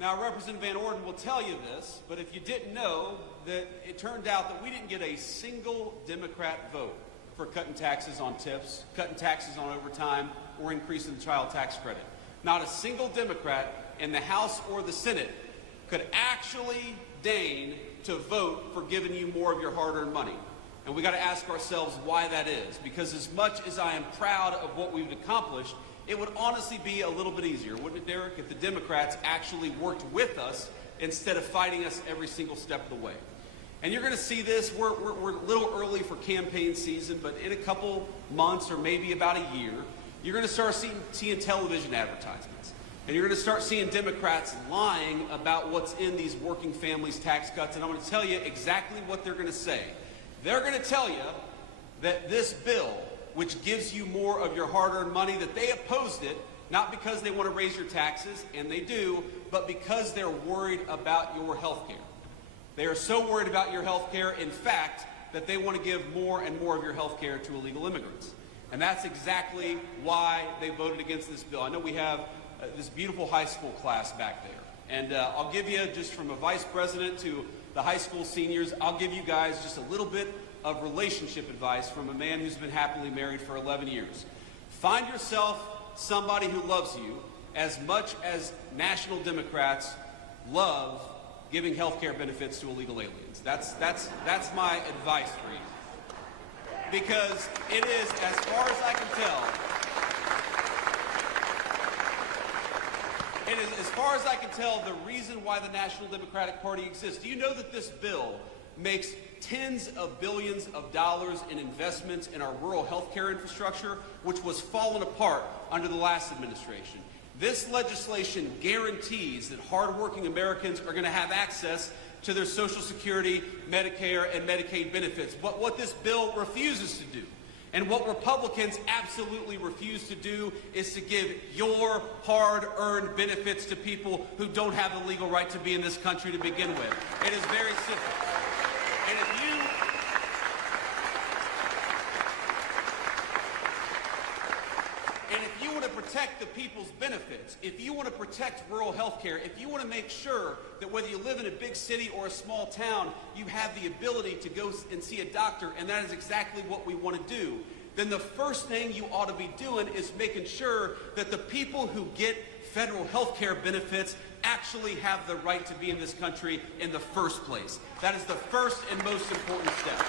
Now, Representative Van Orden will tell you this, but if you didn't know, that it turned out that we didn't get a single Democrat vote for cutting taxes on tips, cutting taxes on overtime, or increasing the child tax credit. Not a single Democrat in the House or the Senate could actually deign to vote for giving you more of your hard-earned money. And we got to ask ourselves why that is. Because as much as I am proud of what we've accomplished, it would honestly be a little bit easier, wouldn't it, Derek, if the Democrats actually worked with us instead of fighting us every single step of the way. And you're going to see this. We're a little early for campaign season, but in a couple months or maybe about a year, you're going to start seeing television advertisements. And you're going to start seeing Democrats lying about what's in these working families' tax cuts. And I'm going to tell you exactly what they're going to say. They're going to tell you that this bill, which gives you more of your hard-earned money, that they opposed it, not because they want to raise your taxes, and they do, but because they're worried about your health care. They are so worried about your health care, in fact, that they want to give more and more of your health care to illegal immigrants. And that's exactly why they voted against this bill. I know we have this beautiful high school class back there. And I'll give you, just from a vice president to the high school seniors, I'll give you guys just a little bit of relationship advice from a man who's been happily married for 11 years. Find yourself somebody who loves you as much as national Democrats love giving health care benefits to illegal aliens. That's my advice for you. Because it is, as far as I can tell, it is, as far as I can tell, the reason why the National Democratic Party exists. Do you know that this bill makes tens of billions of dollars in investments in our rural health care infrastructure, which was falling apart under the last administration? This legislation guarantees that hardworking Americans are going to have access to their Social Security, Medicare, and Medicaid benefits. But what this bill refuses to do, and what Republicans absolutely refuse to do, is to give your hard-earned benefits to people who don't have the legal right to be in this country to begin with. It is very simple. And if you want to protect the people's benefits, if you want to protect rural health care, if you want to make sure that whether you live in a big city or a small town, you have the ability to go and see a doctor, and that is exactly what we want to do, then the first thing you ought to be doing is making sure that the people who get federal health care benefits actually have the right to be in this country in the first place. That is the first and most important step.